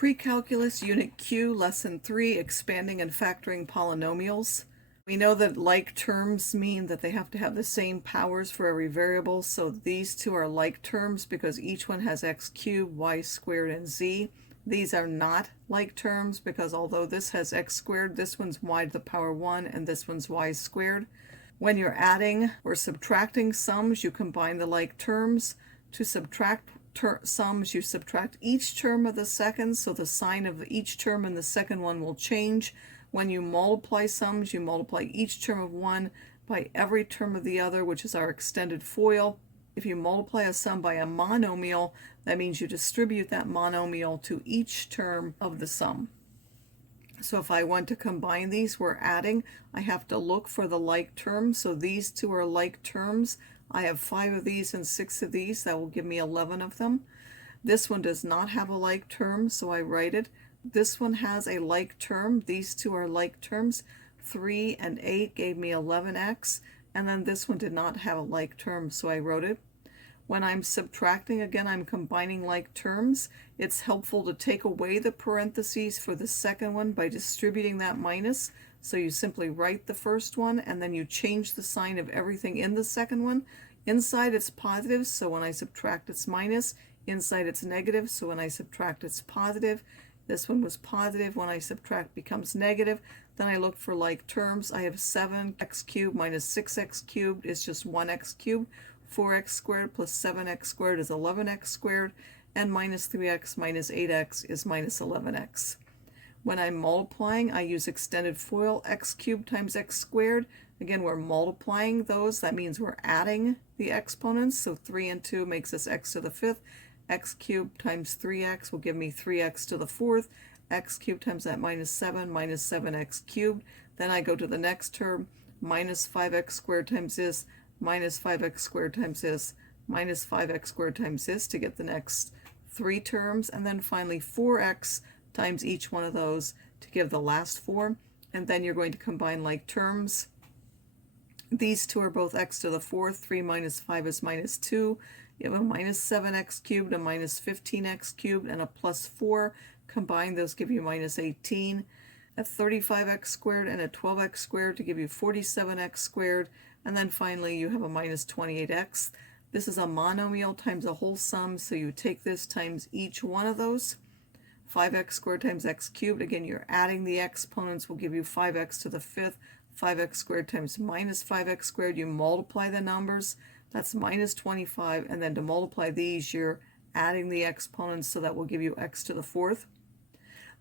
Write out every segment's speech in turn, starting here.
Pre-calculus Unit Q, Lesson 3, Expanding and Factoring Polynomials. We know that like terms mean that they have to have the same powers for every variable, so these two are like terms because each one has x cubed, y squared, and z. These are not like terms because although this has x squared, this one's y to the power 1 and this one's y squared. When you're adding or subtracting sums, you combine the like terms. To subtract sums, you subtract each term of the second, so the sign of each term in the second one will change. When you multiply sums, you multiply each term of one by every term of the other, which is our extended FOIL. If you multiply a sum by a monomial, that means you distribute that monomial to each term of the sum. So if I want to combine these, we're adding, I have to look for the like terms. So these two are like terms. I have 5 of these and 6 of these. That will give me 11 of them. This one does not have a like term, so I write it. This one has a like term. These two are like terms. 3 and 8 gave me 11x. And then this one did not have a like term, so I wrote it. When I'm subtracting, again, I'm combining like terms. It's helpful to take away the parentheses for the second one by distributing that minus. So you simply write the first one and then you change the sign of everything in the second one. Inside it's positive, so when I subtract it's minus. Inside it's negative, so when I subtract it's positive. This one was positive. When I subtract becomes negative. Then I look for like terms. I have 7x cubed minus 6x cubed is just 1x cubed. 4x squared plus 7x squared is 11x squared. And minus 3x minus 8x is minus 11x. When I'm multiplying, I use extended FOIL, x cubed times x squared. Again, we're multiplying those. That means we're adding the exponents. So 3 and 2 makes us x to the 5th. X cubed times 3x will give me 3x to the 4th. X cubed times that minus 7x cubed. Then I go to the next term, minus 5x squared times this, minus 5x squared times this, minus 5x squared times this to get the next 3 terms. And then finally 4x times each one of those to give the last 4, and then you're going to combine like terms. These two are both x to the 4th. 3 minus 5 is minus 2. You have a minus 7x cubed, a minus 15x cubed, and a plus 4. Combine those give you minus 18. A 35x squared and a 12x squared to give you 47x squared, and then finally you have a minus 28x. This is a monomial times a whole sum, so you take this times each one of those. 5x squared times x cubed, again you're adding the exponents, will give you 5x to the 5th. 5x squared times minus 5x squared, you multiply the numbers, that's minus 25, and then to multiply these you're adding the exponents, so that will give you x to the 4th.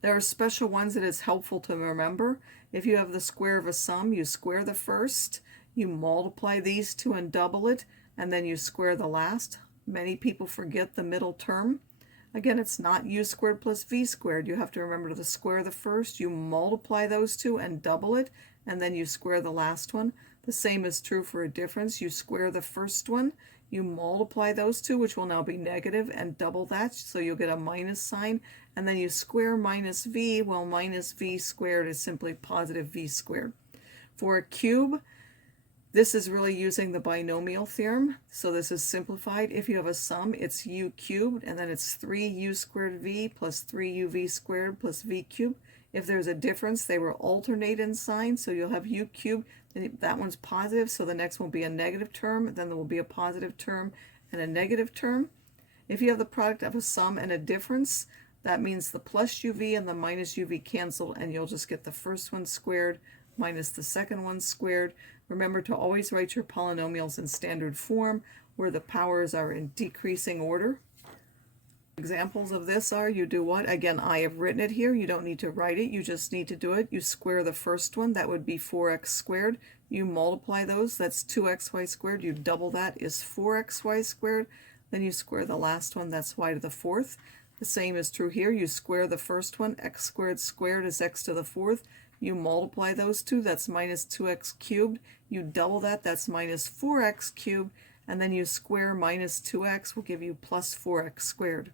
There are special ones that is helpful to remember. If you have the square of a sum, you square the first, you multiply these two and double it, and then you square the last. Many people forget the middle term. Again, it's not u squared plus v squared. You have to remember to square the first, you multiply those two and double it, and then you square the last one. The same is true for a difference. You square the first one, you multiply those two, which will now be negative, and double that, so you'll get a minus sign, and then you square minus v. Well, minus v squared is simply positive v squared. For a cube, this is really using the binomial theorem, so this is simplified. If you have a sum, it's u cubed, and then it's 3u squared v plus 3uv squared plus v cubed. If there's a difference, they will alternate in sign, so you'll have u cubed, and that one's positive, so the next will be a negative term, then there will be a positive term and a negative term. If you have the product of a sum and a difference, that means the plus uv and the minus uv cancel, and you'll just get the first one squared minus the second one squared. Remember to always write your polynomials in standard form where the powers are in decreasing order. Examples of this are, you do what? Again, I have written it here. You don't need to write it. You just need to do it. You square the first one. That would be 4x squared. You multiply those. That's 2xy squared. You double that is 4xy squared. Then you square the last one. That's y to the 4th. The same is true here. You square the first one. X squared squared is x to the 4th. You multiply those two, that's minus 2x cubed. You double that, that's minus 4x cubed. And then you square minus 2x will give you plus 4x squared.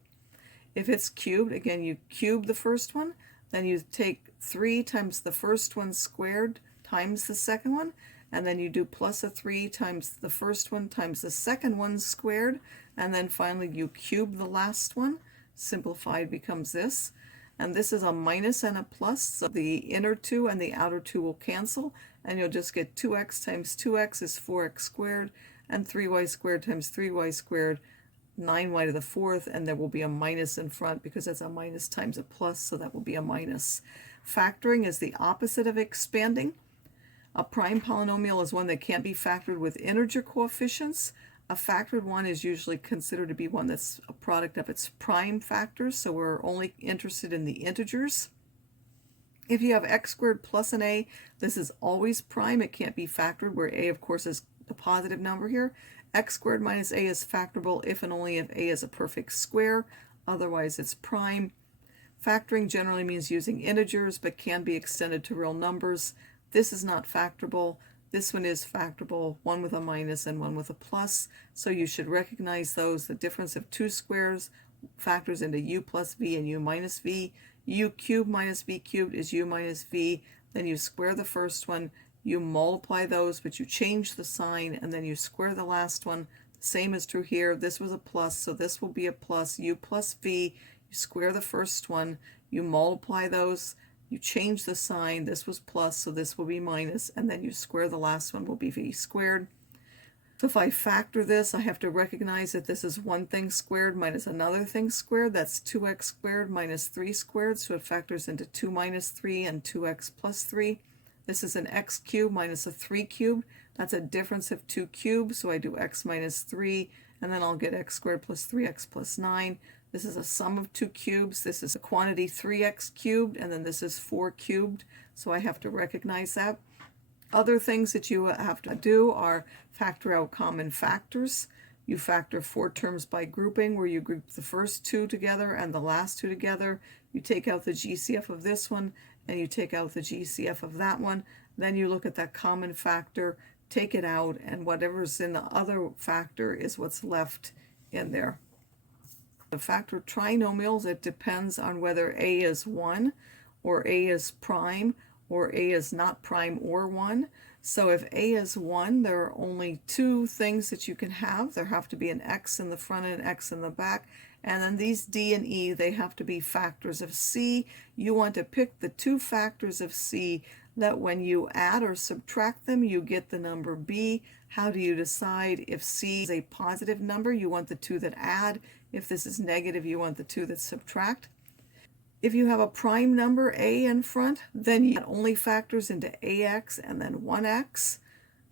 If it's cubed, again, you cube the first one. Then you take 3 times the first one squared times the second one. And then you do plus a 3 times the first one times the second one squared. And then finally you cube the last one. Simplified becomes this. and this is a minus and a plus, so the inner 2 and the outer 2 will cancel, and you'll just get 2x times 2x is 4x squared, and 3y squared times 3y squared, 9y to the fourth, and there will be a minus in front because that's a minus times a plus, so that will be a minus. Factoring is the opposite of expanding. A prime polynomial is one that can't be factored with integer coefficients. A factored one is usually considered to be one that's a product of its prime factors, so we're only interested in the integers. If you have x squared plus an a, this is always prime. It can't be factored, where a, of course, is a positive number here. X squared minus a is factorable if and only if a is a perfect square. Otherwise, it's prime. Factoring generally means using integers, but can be extended to real numbers. This is not factorable. This one is factorable, one with a minus and one with a plus. So you should recognize those. The difference of two squares factors into u plus v and u minus v. U cubed minus v cubed is u minus v. Then you square the first one. You multiply those, but you change the sign, and then you square the last one. The same is true here. This was a plus, so this will be a plus. U plus v. You square the first one. You multiply those. You change the sign. This was plus, so this will be minus, and then you square the last one will be v squared. So if I factor this, I have to recognize that this is one thing squared minus another thing squared. That's 2x squared minus 3 squared, so it factors into 2 minus 3 and 2x plus 3. This is an x cubed minus a 3 cubed. That's a difference of 2 cubes, so I do x minus 3, and then I'll get x squared plus 3x plus 9. This is a sum of 2 cubes. This is a quantity 3x cubed, and then this is 4 cubed, so I have to recognize that. Other things that you have to do are factor out common factors. You factor 4 terms by grouping, where you group the first 2 together and the last 2 together. You take out the GCF of this one, and you take out the GCF of that one. Then you look at that common factor, take it out, and whatever's in the other factor is what's left in there. The factor trinomials, it depends on whether a is 1 or a is prime or a is not prime or 1. So if a is 1, there are only 2 things that you can have. There have to be an x in the front and an x in the back. And then these d and e, they have to be factors of c. You want to pick the 2 factors of c that when you add or subtract them, you get the number b. How do you decide if c is a positive number? You want the 2 that add. If this is negative, you want the 2 that subtract. If you have a prime number a in front, then you add only factors into ax and then 1x,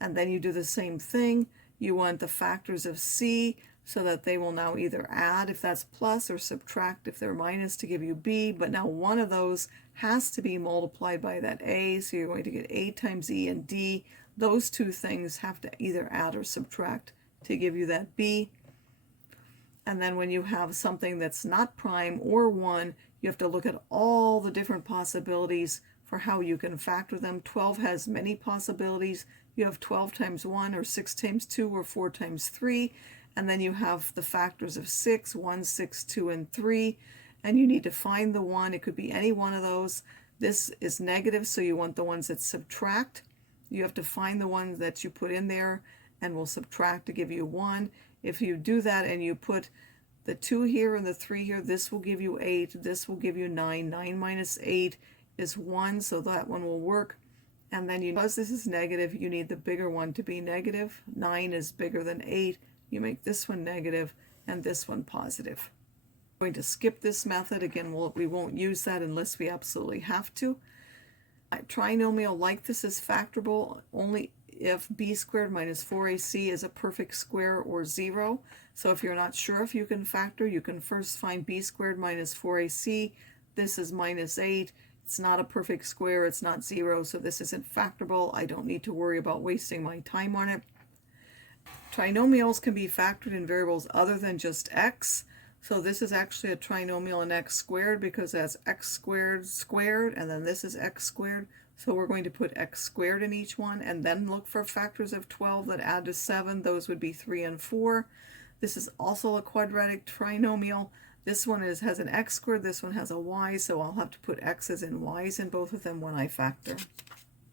and then you do the same thing. You want the factors of c so that they will now either add if that's plus or subtract if they're minus to give you b, but now one of those has to be multiplied by that a, so you're going to get a times e and d. Those 2 things have to either add or subtract to give you that b. And then when you have something that's not prime or 1, you have to look at all the different possibilities for how you can factor them. 12 has many possibilities. You have 12 times 1 or 6 times 2 or 4 times 3. And then you have the factors of 6, 1, 6, 2, and 3. And you need to find the one. It could be any one of those. This is negative, so you want the ones that subtract. You have to find the ones that you put in there and will subtract to give you 1. If you do that and you put the 2 here and the 3 here, this will give you 8. This will give you 9. 9 minus 8 is 1, so that one will work. And then because this is negative, you need the bigger one to be negative. 9 is bigger than 8. You make this one negative and this one positive. I'm going to skip this method. Again, we won't use that unless we absolutely have to. A trinomial like this is factorable only if b squared minus 4ac is a perfect square or 0. So if you're not sure if you can factor, you can first find b squared minus 4ac. This is minus 8. It's not a perfect square. It's not 0, so this isn't factorable. I don't need to worry about wasting my time on it. Trinomials can be factored in variables other than just x. So this is actually a trinomial in x squared because that's x squared squared, and then this is x squared. So we're going to put x squared in each one and then look for factors of 12 that add to 7. Those would be 3 and 4. This is also a quadratic trinomial. This one has an x squared, this one has a y, so I'll have to put x's and y's in both of them when I factor.